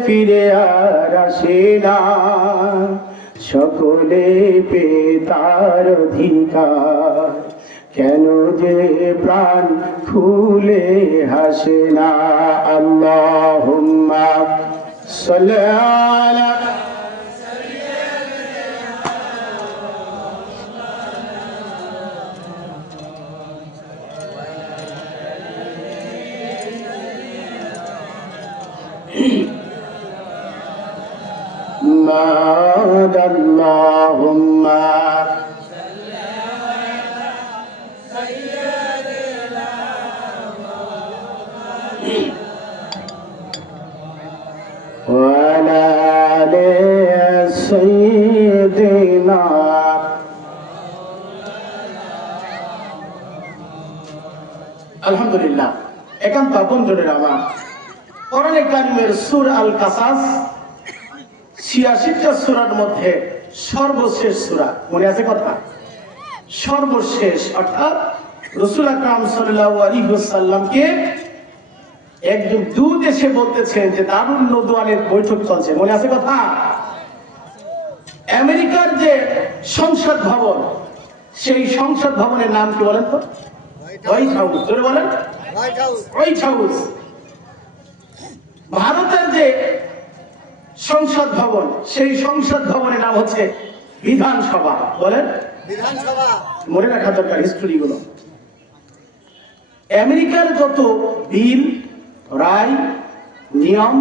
ফিরে আর আসে না, সকলে পেয়ে তার অধিকার, কেন যে প্রাণ খুলে হাসে না। আল্লাহুম্মা সাল্লি আলা আল্লাহুম্মা وعلى آل سيدنا আলহামদুলিল্লাহ। একান্ত আপনজনের আমার কোরআনে কারিমের সূরা আল কাসাস ৮৬টা সূরার মধ্যে সর্বশেষ সূরা, মনে আছে কথা? সর্বশেষ অর্থাৎ রাসূল আকরাম সাল্লাল্লাহু আলাইহি ওয়াসাল্লামকে একজন দূত এসে বলতেছেন যে দারুন নদওয়ানের বৈঠক চলছে, মনে আছে কথা? আমেরিকার যে সংসদ ভবন, সেই সংসদ ভবনের নাম কি বলেন তো? White house. জোরে বলেন, হোয়াইট হাউস। ভারতের যে সংসদ ভবন, সেই সংসদ ভবনের নাম হচ্ছে বিধানসভা। বলেন, বিধানসভা। মনে রাখা দরকার হিস্ট্রি গুলো। আমেরিকার যত বিল, রায়, নিয়ম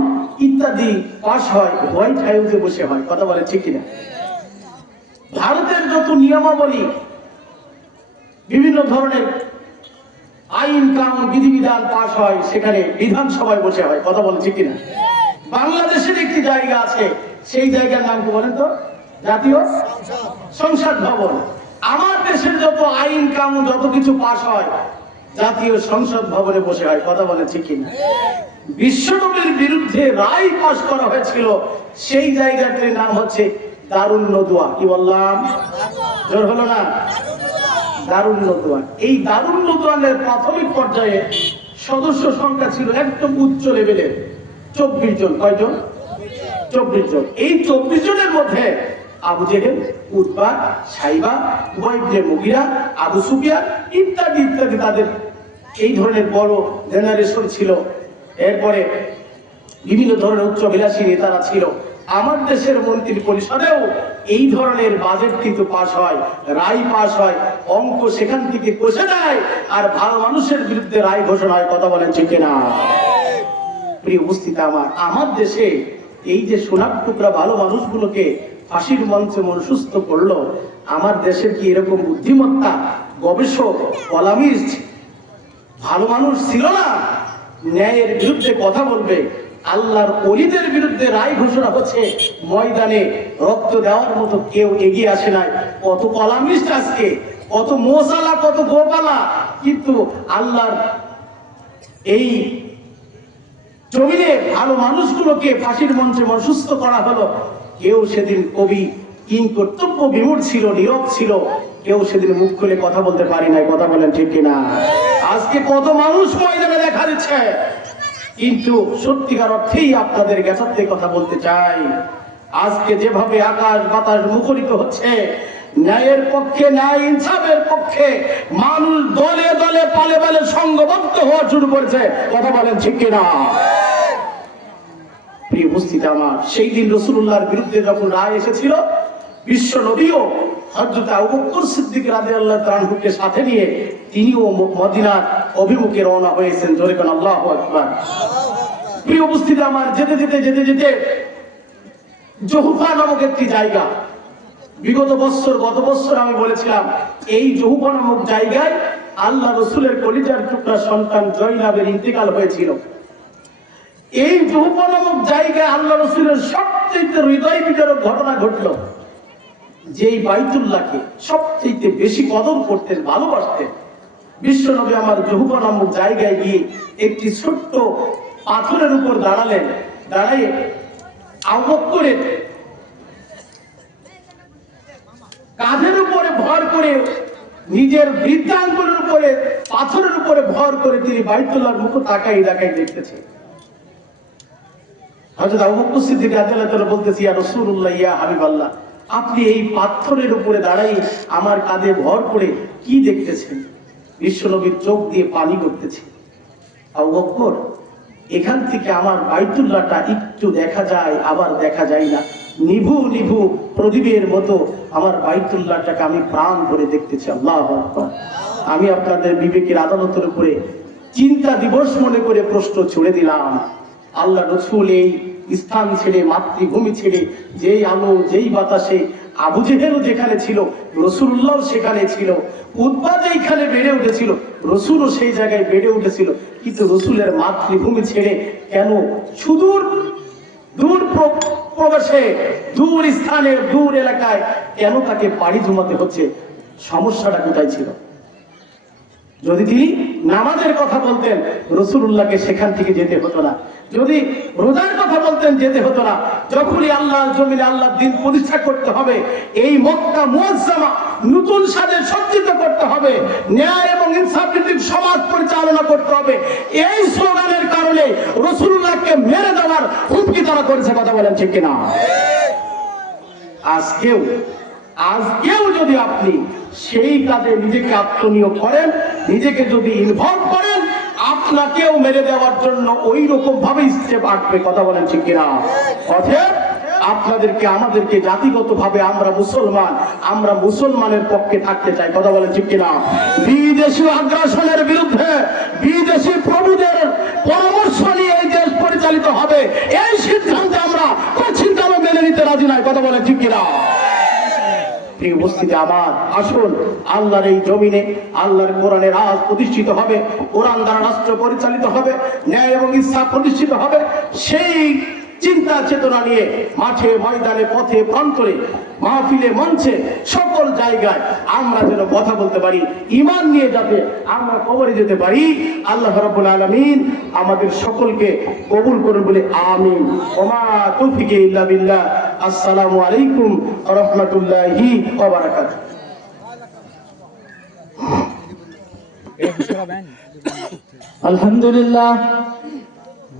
ইত্যাদি পাশ হয় হোয়াইট হাউসে বসে হয়। কথা বলে ঠিক কিনা? ভারতের যত নিয়মাবলী, বিভিন্ন ধরনের আইন কানুন বিধিবিধান পাশ হয় সেখানে বিধানসভায় বসে হয়। কথা বলে ঠিক কিনা? বাংলাদেশের একটি জায়গা আছে, সেই জায়গার নাম কি বলেন তো? জাতীয় সংসদ ভবন। আমার দেশের যত আইন কানুন যত কিছু পাশ হয় জাতীয় সংসদ ভবনে বসে হয়। কথা বলে ঠিক কিনা? বিশ্বনবীর বিরুদ্ধে রায় পাশ করা হয়েছিল, সেই জায়গাটির নাম হচ্ছে দারুন নদওয়া। কি বললাম? জোর হলো না? দারুন নদওয়ান। এই দারুন নদওয়ানের প্রাথমিক পর্যায়ে সদস্য সংখ্যা ছিল একদম উচ্চ লেভেলের, 24 জন। কয়জন? 24 জন। এই 24 জনের মধ্যে আবু জেহেল, উতবা, সাইবা, উবাই ইবনে মুগিরা, আবু সুফিয়ান ইত্যাদি ইত্যাদি তাদের এই ধরনের বড় জেনারেশন ছিল। এরপরে বিভিন্ন ধরনের উচ্চবিলাসী নেতারা ছিল। আমার দেশের মন্ত্রী পরিষদেও এই ধরনের বাজেট কিন্তু পাস হয়, রায় পাস হয়, অঙ্ক সেখান থেকে কষে দেয়, আর ভালো মানুষের বিরুদ্ধে রায় ঘোষণা হয়। কথা বলেন ঠিক না? প্রিয় উপস্থিত, আমার দেশে এই যে সোনার টুকরা ভালো মানুষগুলোকে ফাঁসির মঞ্চে মনসুস্থ করলো, আমার দেশের কি এরকম বুদ্ধিমত্তা, গবেষক, কলামিস্ট ভালো মানুষ ছিল না? ন্যায়ের বিরুদ্ধে কথা বলবে, আল্লাহর ওলিদের বিরুদ্ধে রায় ঘোষণা হচ্ছে, ময়দানে রক্ত দেওয়ার মতো কেউ এগিয়ে আসে নাই। কত কলামিস্ট আজকে, কত মোসালা, কত গোপালা, কিন্তু আল্লাহর এই জমিনে ভালো মানুষগুলোকে ফাঁসির মঞ্চে মনসুস্থ করা হলো। কেউ সেদিন কবি কিং কর্তব্য বিমূঢ় ছিল, নীরব ছিল, কেউ সেদিন মুখ খুলে কথা বলতে পারি নাই। কথা বলেন ঠিক কিনা? আজকে কত মানুষ ময়দানে দেখা দিচ্ছে, কিন্তু সত্যিকার অর্থেই আপনাদের জ্ঞাতার্থে কথা বলতে চাই, আজকে যেভাবে আকাশ বাতাস মুখরিত হচ্ছে ন্যায়ের পক্ষে, ন্যায় ইনসাফের পক্ষে মানুষ দলে দলে পালে পালে সংঘবদ্ধ হওয়া শুরু করেছে। কথা বলেন ঠিক কিনা? প্রিয় উপস্থিত, আমার সেই দিন রাসূলুল্লাহর বিরুদ্ধে যখন রায় এসেছিল, বিশ্ব নবীও হযরত আবু বকর সিদ্দিক রাদিয়াল্লাহু তাআলা আনহুকে সাথে নিয়ে তিনিও মদিনার অভিমুখে রওনা হয়েছেন। জোরে কোন আল্লাহু আকবার। প্রিয় উপস্থিত, আমার যেতে যেতে যেতে যেতে জহুফা নামক একটি জায়গা, বিগত বছর গত বছর আমি বলেছিলাম এই জহুফা নামক জায়গায় আল্লাহ রসুলের কলিজার টুকরা সন্তান জয়নাবের ইন্তেকাল হয়েছিল। এই জহুফা নামক জায়গায় আল্লাহ রসুলের সবচেয়ে হৃদয় বিদারক ঘটনা ঘটল। যেই বাইতুল্লাহকে সবচেয়ে বেশি কদর করতেন, ভালোবাসতেন, বিশ্বনবী আমার জহুফা নামক জায়গায় গিয়ে একটি ছোট্ট পাথরের উপর দাঁড়ালেন। দাঁড়িয়ে আবু বকরের কাঁধের উপরে ভর করে, নিজের বৃদ্ধাঙ্গুলের উপরে পাথরের উপরে ভর করে তিনি বাইতুল্লাহর মুখ তাকাই তাকাই দেখতেছে। হযরত আবু বকর সিদ্দিক রাদিয়াল্লাহু তাআলা বলতেছি, ইয়া রাসূলুল্লাহ, ইয়া হাবিবাল্লাহ, আপনি এই পাথরের উপরে দাঁড়াই আমার কাঁধে ভর করে কি দেখতেছেন? বিশ্বনবীর চোখ দিয়ে পানি পড়তেছে। আবু বকর, এখান থেকে আমার বাইতুল্লাহটা একটু দেখা যায়, আবার দেখা যায় না, নিভু নিভু প্রদীপের মতো আমার বাইতুল্লাহটাকে আমি প্রাণ ভরে দেখতেছি। আল্লাহু আকবার। আমি আপনাদের বিবেকের আদালতের উপরে চিন্তা দিবস মনে করে প্রশ্ন ছুড়ে দিলাম, আল্লাহ রসুল এই স্থান ছেড়ে, মাতৃভূমি ছেড়ে, যেই আলো যেই বাতাসে আবু জেহেলও যেখানে ছিল, রাসূলুল্লাহ সেখানে ছিল, উতবা যেখানে বেড়ে উঠেছিল, রাসূলও সেই জায়গায় বেড়ে উঠেছিল, কিন্তু রাসূলের মাতৃভূমি ছেড়ে কেন সুদূর দূর প্রবাসে, দূর স্থানে, দূর এলাকায় কেন তাকে পাড়ি জমাতে হচ্ছে? সমস্যাটা কোথায় ছিল? যদি তিনি নামাজের কথা বলতেন, রাসূলুল্লাহকে সেখান থেকে যেতে হতো না। যদি রোজার কথা বলতেন, যেতে হতো না। যখনই আল্লাহর জমিনে আল্লাহর দ্বীন প্রতিষ্ঠা করতে হবে, এই মক্কা মুআজ্জামা নতুন সাজে সজ্জিত করতে হবে, ন্যায় এবং ইনসাফ ভিত্তিক সমাজ পরিচালনা করতে হবে, এই স্লোগানের কারণে রাসূলুল্লাহকে মেরে দেওয়ার হুমকি তারা করেছে। কথা বলেন ঠিক কিনা? আজকেও যদি আপনি সেই কাজে নিজেকে আত্মনিয়োগ করেন, নিজেকে যদি ইনভলভ করেন, আপনাকেও মেরে দেওয়ার জন্য ওই রকম ভাবে স্টেপ আসবে। কথা বলেন ঠিক কিনা? অতএব আপনাদেরকে আমাদেরকে জাতিগতভাবে আমরা মুসলমানের পক্ষে থাকতে চাই। কথা বলেন ঠিক কিনা? বিদেশি আগ্রাসনের বিরুদ্ধে বিদেশি প্রভুদের পরামর্শ নিয়ে এই দেশ পরিচালিত হবে, এই সিদ্ধান্তে আমরা কোনচিন্তাও মেনে নিতে রাজি নাই। কথা বলেন ঠিক কিনা? এই উপস্থিতি আমার, আসুন আল্লাহর এই জমিনে আল্লাহর কোরআনের রাজ প্রতিষ্ঠিত হবে, কোরআন দ্বারা রাষ্ট্র পরিচালিত হবে, ন্যায় এবং ইনসাফ প্রতিষ্ঠিত হবে। সেই চিন্তা চেতনা নিয়ে মাঠে ময়দানে পথে প্রান্তরে মাহফিলে মঞ্চে সকল জায়গায় আমরা যেন কথা বলতে পারি, ঈমান নিয়ে যাতে আমরা কবরে যেতে পারি। আল্লাহ রাব্বুল আলামিন আমাদের সকলকে কবুল করুন বলে আমিন। ওমা তৌফিক ইল্লা বিল্লাহ। আসসালামু আলাইকুম ওয়া রাহমাতুল্লাহি ওয়া বারাকাতুহু। আলহামদুলিল্লাহ।